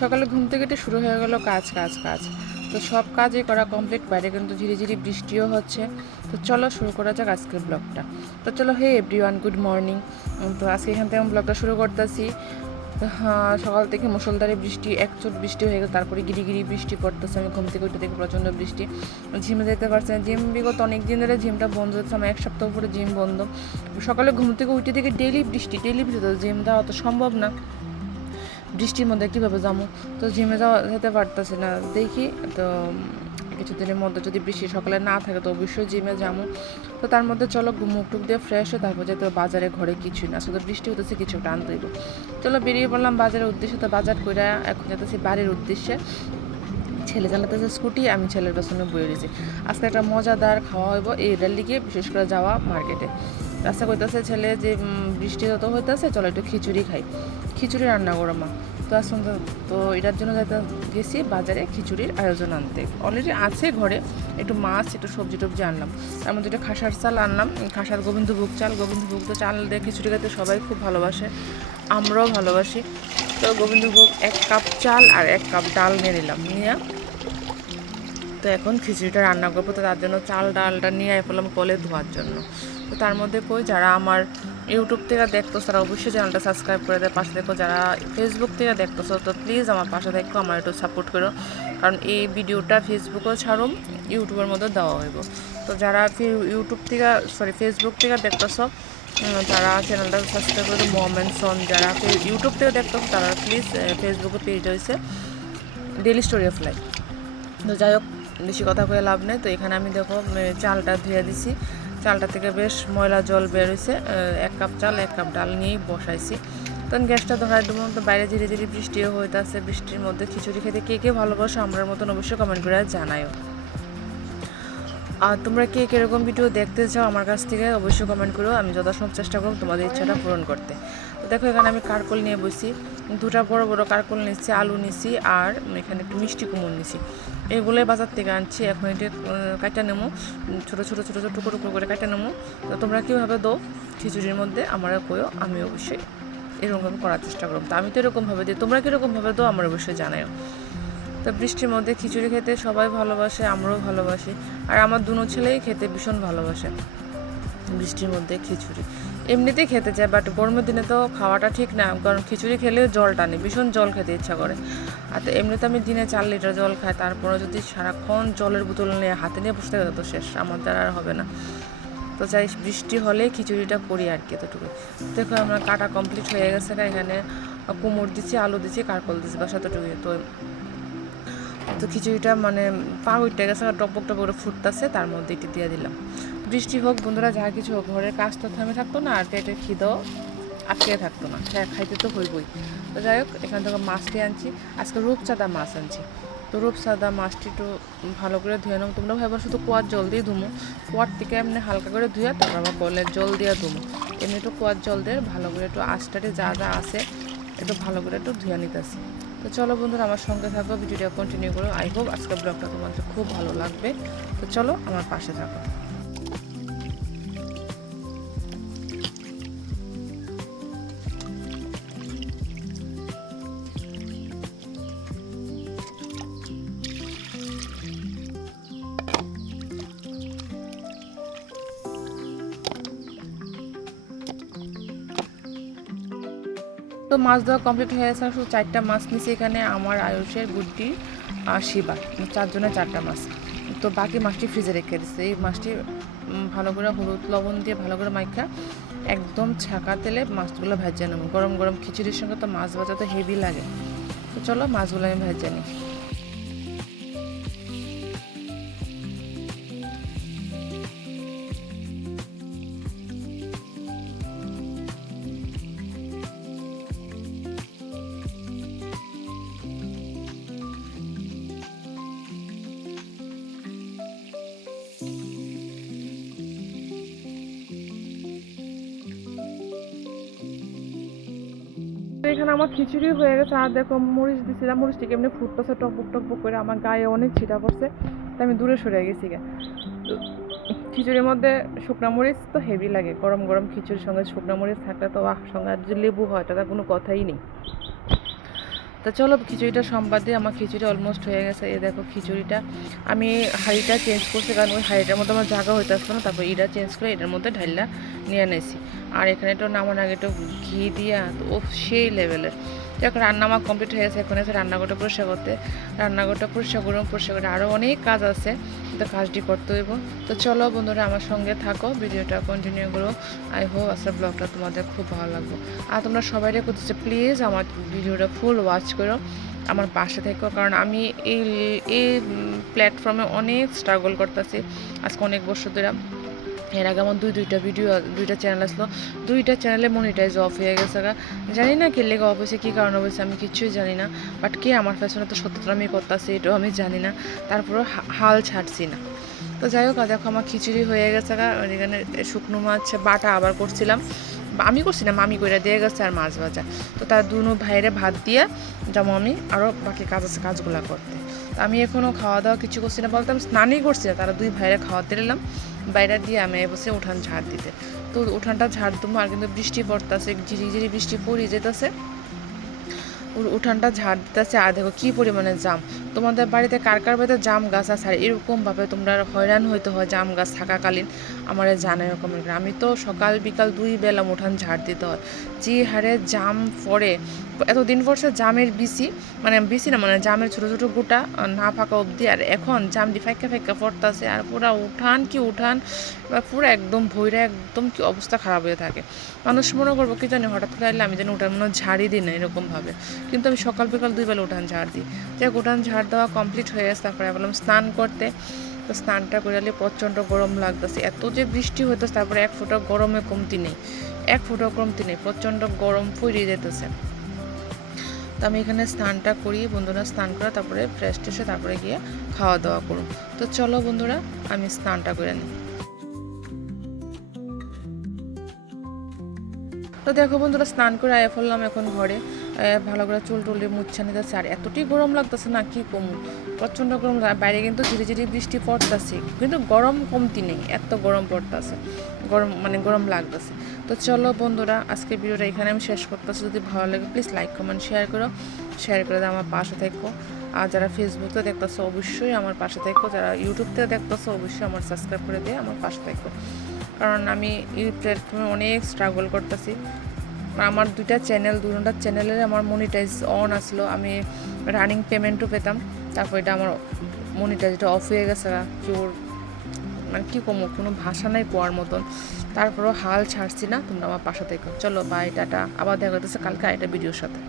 সকালে ঘুম থেকে শুরু হয়ে গেল কাজ কাজ কাজ। তো সব কাজই করা কমপ্লিট, বাইরে কিন্তু ঝিরি ঝিরি বৃষ্টিও হচ্ছে। তো চলো শুরু করা যাক আজকের ব্লগটা। তো চলো, হে এভরিওয়ান, গুড মর্নিং। তো আজকে এখান থেকে আমি ব্লগটা শুরু করতেছি। হ্যাঁ, সকাল থেকে মুষলধারে বৃষ্টি, একচুট বৃষ্টি হয়ে গেল, তারপরে গিরি গিরি বৃষ্টি পড়তেছে। আমি ঘুম থেকে উঠে দেখি প্রচণ্ড বৃষ্টি। জিমে যেতে পারছি না। জিম বিগত অনেক দিন ধরে জিমটা বন্ধ হচ্ছে, আমার এক সপ্তাহ পরে জিম বন্ধ। সকালে ঘুম থেকে উঠে থেকে ডেইলি বৃষ্টি, তো জিম দেওয়া তো সম্ভব না বৃষ্টির মধ্যে, কীভাবে যাবো? তো জিমে যেতে পারতেছি না। দেখি তো কিছুদিনের মধ্যে যদি বৃষ্টি সকালে না থাকে তো অবশ্যই জিমে যাবো। তো তার মধ্যে চলো মুখ টুক দিয়ে ফ্রেশ হয়ে তারপর যেতে বাজারে, ঘরে কিছুই না, শুধু বৃষ্টি হতেছে, কিছু একটা আনতে হইব। চলো বেরিয়ে পড়লাম বাজারের উদ্দেশ্যে। তো বাজার করে এখন যেতেছি বাড়ির উদ্দেশ্যে। ছেলে চালাতেছে স্কুটি, আমি ছেলের পেছনে বয়ে রয়েছি। আজকে একটা মজাদার খাওয়া হইব, এইটার লিগে বিশেষ করে যাওয়া মার্কেটে। রাস্তা কইতেছে ছেলে যে বৃষ্টি যত হইতেছে চলো একটু খিচুড়ি খাই, খিচুড়ি রান্না করো মা। তো আসুন, তো এটার জন্য যাতে গেছি বাজারে খিচুড়ির আয়োজন আনতে। অলরেডি আছে ঘরে, একটু মাছ, একটু সবজি টবজি আনলাম। তার মধ্যে একটু খাসার চাল আনলাম, খাসার গোবিন্দভোগ চাল। গোবিন্দভোগ তো চাল দিয়ে খিচুড়ি খেতে সবাই খুব ভালোবাসে, আমরাও ভালোবাসি। তো গোবিন্দভোগ 1 কাপ চাল আর 1 কাপ ডাল নিয়ে নিলাম, নিয়ে তো এখন খিচুড়িটা রান্না করবো। তো তার জন্য চাল ডালটা নিয়ে ফেললাম কলে ধোয়ার জন্য। তো তার মধ্যে যারা আমার ইউটিউব থেকে দেখতো তারা অবশ্যই চ্যানেলটা সাবস্ক্রাইব করে দেয়, পাশে দেখো। যারা ফেসবুক থেকে দেখতেছো তো প্লিজ আমার পাশে দেখো, আমার একটু সাপোর্ট করো, কারণ এই ভিডিওটা ফেসবুকেও ছাড়ুম, ইউটিউবের মধ্যে দেওয়া হইব। তো যারা ফেসবুক থেকে দেখতেছো তারা চ্যানেলটা সাবস্ক্রাইব করে মোমেন্টসন। যারা ইউটিউব থেকে দেখতেছো তারা প্লিজ ফেসবুকে পেজ হয়েছে ডেইলি স্টোরি অফ লাইফ। তো যাই হোক, বেশি কথা কয়ে লাভ নেই। তো এখানে আমি দেখো চালটা ধুয়ে দিছি, চালটা থেকে বেশ ময়লা জল বের হয়েছে। 1 কাপ চাল 1 কাপ ডাল নিয়েই বসাইছি। তখন গ্যাসটা ধরাই দেবো। তো বাইরে ধীরে ধীরে বৃষ্টিও হইতেছে, বৃষ্টির মধ্যে খিচুড়ি খেতে কে কে ভালোবাসো আমরার মতন অবশ্যই কমেন্ট করে জানাও। আর তোমরা কে কীরকম ভিডিও দেখতে চাও আমার কাছ থেকে অবশ্যই কমেন্ট করো, আমি যথাসম্ভব চেষ্টা করব তোমাদের ইচ্ছাটা পূরণ করতে। তো দেখো এখানে আমি কারকল নিয়ে বসি, 2টা বড় বড় কারকল নিচ্ছি, আলু নিছি, আর এখানে একটু মিষ্টি কুমড় নিছি। এগুলোই বাজার থেকে আনছি। এখন এটা কাটা নেবো, ছোটো ছোটো ছোটো ছোটো টুকরো টুকরো করে কাটা নেবো। তো তোমরা কীভাবে দো খিচুড়ির মধ্যে আমারও কইও, আমি অবশ্যই এরকমভাবে করার চেষ্টা করব। তো আমি তো এরকমভাবে দিই, তোমরা কীরকমভাবে দো আমার অবশ্যই জানাও। তো বৃষ্টির মধ্যে খিচুড়ি খেতে সবাই ভালোবাসে, আমরাও ভালোবাসি। আর আমার দুনো ছেলেই খেতে ভীষণ ভালোবাসে বৃষ্টির মধ্যে খিচুড়ি। এমনিতেই খেতে চায়, বাট গরমের দিনে তো খাওয়াটা ঠিক না, কারণ খিচুড়ি খেলেও জল টানে, ভীষণ জল খেতে ইচ্ছা করে। আর তো এমনিতে আমি দিনে 4 লিটার জল খাই, তারপরে যদি সারাক্ষণ জলের বোতল নিয়ে হাতে নিয়ে বসতে গেলে তো শেষ, আমার দ্বারা আর হবে না। তো চাই বৃষ্টি হলেই খিচুড়িটা করি আর কি, এতটুকু। দেখো আমরা কাটা কমপ্লিট হয়ে গেছে। এখানে কুমড় দিচ্ছি, আলু দিচ্ছি, কারকল দিচ্ছি, বাস এতটুকু। তো খিচুড়িটা মানে পা উঠে গেছে, টপক টপক করে ফুটতেছে, তার মধ্যে এটি দিয়ে দিলাম। বৃষ্টি হোক বন্ধুরা, যা কিছু হোক, ঘরের কাজ তো থেমে থাকতো না, আর পেটের খিদেও আটকে থাকতো না, খাইতে তো হইবই। তো যাই হোক, এখান থেকে মাছটি আনছি, আজকে রূপচাঁদা মাছ আনছি। তো রূপচাঁদা মাছটি একটু ভালো করে ধুয়ে নেবো। তোমরা ভাবো শুধু কুয়ার জল দিয়ে ধুমো, কুয়ার থেকে এমনি হালকা করে ধুয়ে তারপর আবার কলের জল দিয়ে ধুমো। এমনি একটু কুয়ার জল দিয়ে ভালো করে একটু আঁচটাতে যা যা আছে একটু ভালো করে একটু ধুয়ে নিতেছি। তো চলো বন্ধুরা, আমার সঙ্গে থাকো, ভিডিওটা কন্টিনিউ করো। আই হোপ আজকের ব্লগটা তোমাদের খুব ভালো লাগবে। তো চলো আমার পাশে থাকো। তো মাছ ধোয়া কমপ্লিট হয়ে গেছে, শুধু 4টা মাছ নিয়েছি এখানে, আমার, আয়ুষের, গুড্ডি আর শিবা, 4 জনের 4টা মাছ। তো বাকি মাছটি ফ্রিজে রেখে দিচ্ছে। এই মাছটি ভালো করে হলুদ লবণ দিয়ে ভালো করে মাইখা একদম ছাকা তেলে মাছগুলো ভেজে নেবো। গরম গরম খিচুড়ির সঙ্গে তো মাছ ভাজা তো হেভি লাগে। তো চলো মাছগুলো আমি ভেজে নিই। এখানে আমার খিচুড়ি হয়ে গেছে। আর দেখো মরিচ দিছিলাম, মরিচটি কেমনি ফুটতেছে টকবক টকবক করে, আমার গায়ে অনেক ছিটা পড়ছে, তাই আমি দূরে সরে গেছি। খিচুড়ির মধ্যে শুকনো মরিচ তো হেভি লাগে, গরম গরম খিচুড়ির সঙ্গে শুকনো মরিচ থাকলে তো সঙ্গে আর যদি লেবু হয় তাতে কোনো কথাই নেই। তো চলো খিচুড়িটা সম্বাদ দিয়ে আমার খিচুড়ি অলমোস্ট হয়ে গেছে। এই দেখো খিচুড়িটা আমি হাঁড়িটা চেঞ্জ করছি, কারণ ওই হাঁড়িটার মধ্যে আমার জায়গা হইতে আসলো না, তারপর এটা চেঞ্জ করে এটার মধ্যে ঢাইলা নিয়ে নিয়েছি। আর এখানে একটু নামার আগে একটু ঘি দিয়া ও সেই লেভেলের। এখন রান্না আমার কমপ্লিট হয়ে গেছে, এখন আছে রান্নাঘরটা পরিষ্কার করতে। রান্নাঘরটা পরিষ্কার করুন, পরিষ্কার করে আরও অনেক কাজ আছে, তো কাজটি করতে হইব। তো চলো বন্ধুরা আমার সঙ্গে থাকো, ভিডিওটা কন্টিনিউ করো। আই হোপ আজকের ব্লগটা তোমাদের খুব ভালো লাগবে। আর তোমরা সবাই করতেছে প্লিজ আমার ভিডিওটা ফুল ওয়াচ করো, আমার পাশে থেকো, কারণ আমি এই প্ল্যাটফর্মে অনেক স্ট্রাগল করতেছি আজকে অনেক বছর ধরে। এর আগে আমার দুইটা চ্যানেল আসলো, দুইটা চ্যানেলে মনিটাইজ অফ হয়ে গেছে। জানি না কে লেগে অফ হয়েছে, কী কারণ হয়েছে আমি কিছুই জানি না। বাট কে আমার পেছনে তো সত্যটা আমি করতেছি এটাও আমি জানি না, তারপরেও হাল ছাড়ছি না। তো যাই হোক, দেখো আমার খিচুড়ি হয়ে গেছে। এখানে শুকনো মাছ বাটা আবার করছিলাম, আমি করছি না, মামি কইরা দিয়ে গেছে, আর মাছ ভাজা। তো তার দুনো ভাইরে ভাত দিয়ে যেমন আমি আরও বাকি কাজ আছে কাজগুলো করতে। তো আমি এখনও খাওয়া দাওয়া কিছু করছি না, বলতাম স্নানই করছি না, তারা দুই ভাইরে খাওয়াতে দিলাম, বাইরে দিয়ে আমি বসে উঠান ঝাড় দিতে। তো উঠানটা ঝাড় দেবো, আর কিন্তু বৃষ্টি পড়তেছে, ঝিরি বৃষ্টি পড়ে যেতেছে, উঠানটা ঝাড় দিতেছে। আর দেখো কী পরিমাণে জাম, তোমাদের বাড়িতে কার বাড়িতে জাম গাছ আছে আর এরকমভাবে তোমরা হয়রান হইতে হয় জাম গাছ থাকাকালীন, আমার জানা এরকম। আমি তো সকাল বিকাল দুই বেলা উঠান ঝাড় দিতে হয়, যে হারে জাম পড়ে। এতদিন পড়ছে জামের বিচি, মানে বিচি না, মানে জামের ছোটো ছোটো গোটা না ফাঁকা অবধি, আর এখন জাম দি ফাঁকা পড়তেছে, আর পুরা উঠান পুরো একদম ভৈরা, একদম কি অবস্থা খারাপ হয়ে থাকে। মানুষ মনে করবো কি জানি হঠাৎ করে আমি যেন উঠান মনে ঝাড়ি দিই না এরকমভাবে, কিন্তু আমি সকাল বিকাল দুই বেলা উঠান ঝাড় দিই। যাই উঠান ঝাড় দেওয়া কমপ্লিট হয়ে গেছে, তারপরে বললাম স্নান করতে। তো স্নানটা করে প্রচণ্ড গরম লাগতেছে, এত যে বৃষ্টি হইতেছে, তারপরে এক ফোঁটা গরমে কমতি নেই, প্রচণ্ড গরম ফুরিয়ে যেতেছে। তো আমি এখানে স্নানটা করি বন্ধুরা, স্নান করা তারপরে ফ্রেশ ট্রেশে তারপরে গিয়ে খাওয়া দাওয়া করুন। তো চলো বন্ধুরা আমি স্নানটা করে নিই। তো দেখো বন্ধুরা স্নান করে আয়া ফেললাম এখন ঘরে, ভালো করে চুল টুলি মুচ্ছা নিতেছে। আর এতটাই গরম লাগতেছে না কি কমু, প্রচণ্ড গরম। বাইরে কিন্তু ঝিরি বৃষ্টি পড়তেছে, কিন্তু গরম কমতি নেই, এত গরম পড়তেছে, গরম লাগতেছে। তো চলো বন্ধুরা আজকে ভিডিওটা এখানে আমি শেষ করতেছি। যদি ভালো লাগে প্লিজ লাইক কমেন্ট শেয়ার করে দাও, আমার পাশে থেকো। আর যারা ফেসবুকে দেখতেছো অবশ্যই আমার পাশে থেকো, যারা ইউটিউব থেকে দেখতেছো অবশ্যই আমার সাবস্ক্রাইব করে দিয়ে আমার পাশে থেকো, কারণ আমি এই প্ল্যাটফর্মে অনেক স্ট্রাগল করতেছি। আমার দুটা চ্যানেলের আমার মনিটাইজ অন আসলো, আমি রানিং পেমেন্টও পেতাম, তারপর এটা আমার মনিটাইজটা অফ হয়ে গেছে। মানে কী কমো, কোনো ভাষা নাই কোয়ার মতন, তারপরেও হাল ছাড়ছি না। তোমরা আমার পাশে থেকো। চলো বাই, টাটা, আবার দেখা হতেছে কালকে একটা ভিডিওর সাথে।